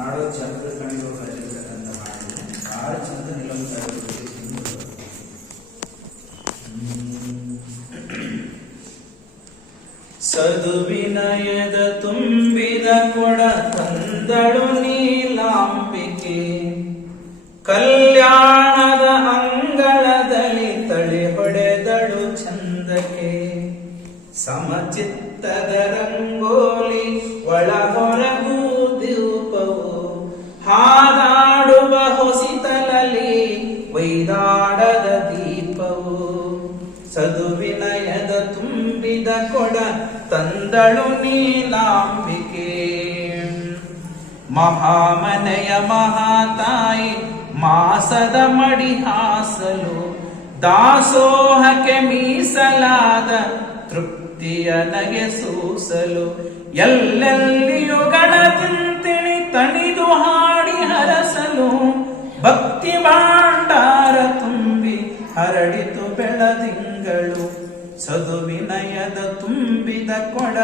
ನಾಡೋ ಚಂದ್ರ ಕಣಿಗಳು ಮಾಡಿ ಆರು ಚಂದ್ರ ಚಂದ ಸದು ಸದುವಿನಯದ ತುಂಬಿದ ಕೊಡ ತಂದಳು ನೀಲಾಂಬಿಕೆ. ಕಲ್ಯಾಣದ ಅಂಗಳದಲ್ಲಿ ತಳಿ ಹೊಡೆದಳು ಚಂದಕ್ಕೆ. ಸಮಚಿತ್ತದ ರಂಗೋಲಿ ಒಳ ಸದುವಿನಯದ ತುಂಬಿದ ಕೊಡ ತಂದಳು ನೀಲಾಂಬಿಕೆ. ಮಹಾಮನೆಯ ಮಹಾತಾಯಿ ಮಾಸದ ಮಡಿ ಹಾಸಲು ದಾಸೋಹಕ್ಕೆ ಮೀಸಲಾದ ತೃಪ್ತಿಯ ನಗೆ ಸೂಸಲು ಎಲ್ಲೆಲ್ಲಿಯೂ ಗಣತಿಂತಿಣಿ ತಣಿದು ಹಾಡಿ ಹರಸಲು ಭಕ್ತಿ ಭಾಂಡಾರ ತುಂಬಿ ಹರಡಿತು ಬೆಳದಿಂಗಳು ಸದುವಿನಯದ ತುಂಬಿದ ಕೊಡ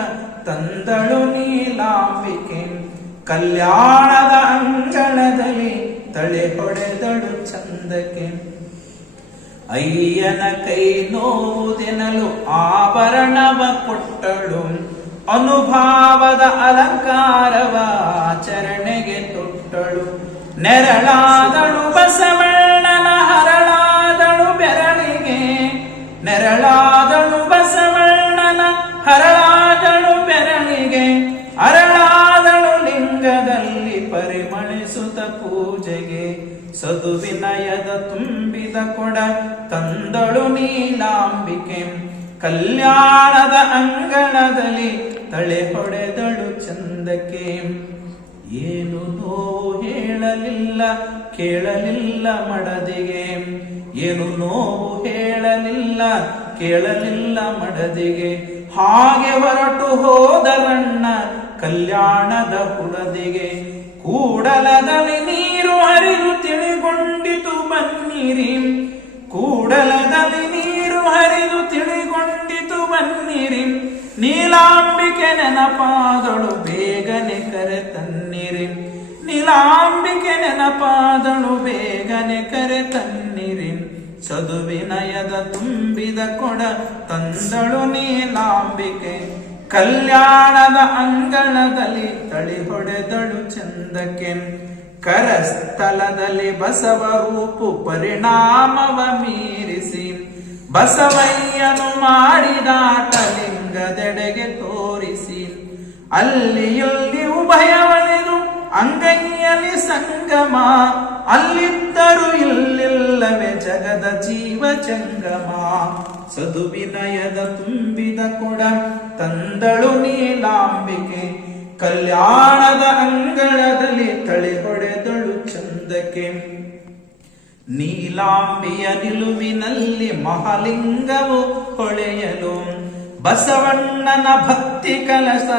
ತಂದಳು ನೀಲಾಂಬಿಕೆ. ಕಲ್ಯಾಣದ ಅಂಗಳದಲ್ಲಿ ತಳೆ ಹೊಡೆದಳು ಚಂದಕ್ಕೆ. ಅಯ್ಯನ ಕೈ ನೋವುದೆನಲು ಆಭರಣವ ಕೊಟ್ಟಳು. ಅನುಭಾವದ ಅಲಂಕಾರವ ನೆರಳಾದಳು ಬಸವಣ್ಣನ ಹರಳಾದಳು ಬೆರಳಿಗೆ, ಅರಳಾದಳು ಲಿಂಗದಲ್ಲಿ ಪರಿಮಳಿಸುತ್ತ ಪೂಜೆಗೆ, ಸದುವಿನಯದ ತುಂಬಿದ ಕೊಡ ತಂದಳು ನೀಲಾಂಬಿಕೆ. ಕಲ್ಯಾಣದ ಅಂಗಣದಲ್ಲಿ ತಳೆ ಹೊಡೆದಳು ಚಂದಕ್ಕೆ. ಏನು ನೋವು? ಹೇಳಲಿಲ್ಲ ಕೇಳಲಿಲ್ಲ ಮಡದಿಗೆ. ಏನು ನೋವು ಹೇಳಲಿಲ್ಲ, ಕೇಳಲಿಲ್ಲ ಮಡದಿಗೆ. ಹಾಗೆ ಹೊರಟು ಹೋದರಣ್ಣ ಕಲ್ಯಾಣದ ಕುಡದಿಗೆ ಕೂಡಲದಲ್ಲಿ ನೀರು ಹರಿದು ತಿಳಿಗೊಂಡಿತು ಬನ್ನಿರಿ. ಕೂಡಲದಲ್ಲಿ ನೀರು ಹರಿದು ತಿಳಿಗೊಂಡಿತು ಬನ್ನಿರಿ. ನೀಲಾಂಬಿಕೆ ನೆನಪಾದಳು, ಬೇಗನೆ ಕರೆ ತನ್ನಿರಿ. ನೀಲಾಂಬಿಕೆ ನೆನಪಾದಳು ಬೇಗನೆ ಕರೆ ತನ್ನಿರಿ. ಸದುವಿನಯದ ತುಂಬಿದ ಕೊಡ ತಂದಳು ನೀಲಾಂಬಿಕೆ ಕಲ್ಯಾಣದ ಅಂಗಳದಲ್ಲಿ ತಳಿ ಹೊಡೆದಳು ಚಂದಕ್ಕೆ. ಕರಸ್ಥಲದಲ್ಲಿ ಬಸವ ರೂಪು ಪರಿಣಾಮವ ಮೀರಿಸಿ. ಬಸವಯ್ಯನು ಮಾಡಿದಾಟ ಲಿಂಗದೆಡೆಗೆ ತೋರಿಸಿ. ಅಲ್ಲಿ ಇಲ್ಲಿ ಉಭಯವಳಿದು ಅಂಗೈಯಲ್ಲಿ ಸಂಗಮ ಅಲ್ಲಿದ್ದರು ಇಲ್ಲಿಲ್ಲವೇ ಜಗದ ಜೀವ ಜಂಗಮ. ಸದುವಿನಯದ ತುಂಬಿದ ಕೊಡ, ತಂದಳು ನೀಲಾಂಬಿಕೆ. ಕಲ್ಯಾಣದ ಅಂಗಳದಲ್ಲಿ ತಳಿ ಹೊಡೆದಳು ಚಂದಕ್ಕೆ. ನೀಲಾಂಬಿಯ ನಿಲುವಿನಲ್ಲಿ ಮಹಾಲಿಂಗವು ಹೊಳೆಯಲು ಬಸವಣ್ಣನ ಭಕ್ತಿ ಕಲಸ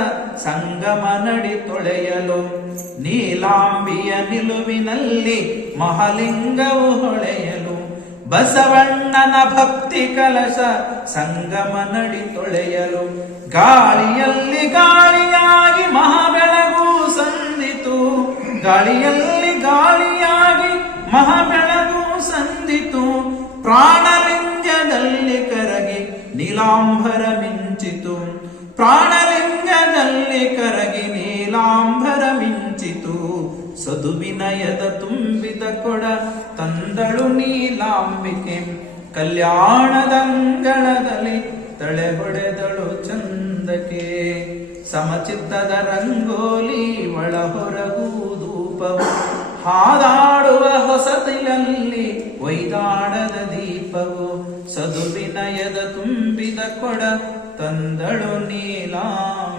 ಸಂಗಮ ನಡಿ ತೊಳೆಯಲು ನೀಲಾಂಬಿಯ ನಿಲುವಿನಲ್ಲಿ ಮಹಾಲಿಂಗವು ಹೊಳೆಯಲು ಬಸವಣ್ಣನ ಭಕ್ತಿ ಕಲಶ ಸಂಗಮ ನಡಿ ತೊಳೆಯಲು ಗಾಳಿಯಲ್ಲಿ ಗಾಳಿಯಾಗಿ ಮಹಾಬೆಳಗು ಸಂದಿತು ಗಾಳಿಯಲ್ಲಿ ಗಾಳಿಯಾಗಿ ಮಹಾಬೆಳಗು ಸಂದಿತು ಪ್ರಾಣಲಿಂಗದಲ್ಲಿ ಕರಗಿ ನೀಲಾಂಬರ ಮಿಂಚಿತು. ಪ್ರಾಣಲಿಂಗದಲ್ಲಿ ಕರಗಿ ನೀಲಾಂಬರ ಮಿಂಚಿತು. ಸದುವಿನಯದ ತುಂಬಿದ ಕೊಡ ತಂದಳು ನೀಲಾಂಬಿಕೆ. ಕಲ್ಯಾಣದಂಗಳದಲ್ಲಿ ತಳೆ ಹೊಡೆದಳು ಚಂದಕ್ಕೆ. ಸಮಚಿತ್ತದ ರಂಗೋಲಿ ಒಳ ಹೊರಗೂ ಧೂಪವು ಹಾದಾಡುವ ಹೊಸತಿಲಲ್ಲಿ ಒಯ್ದಾಡದ ದೀಪವು. ಸದುವಿನಯದ ತುಂಬಿದ ಕೊಡ ತಂದಳು ನೀಲಾಂಬಿಕೆ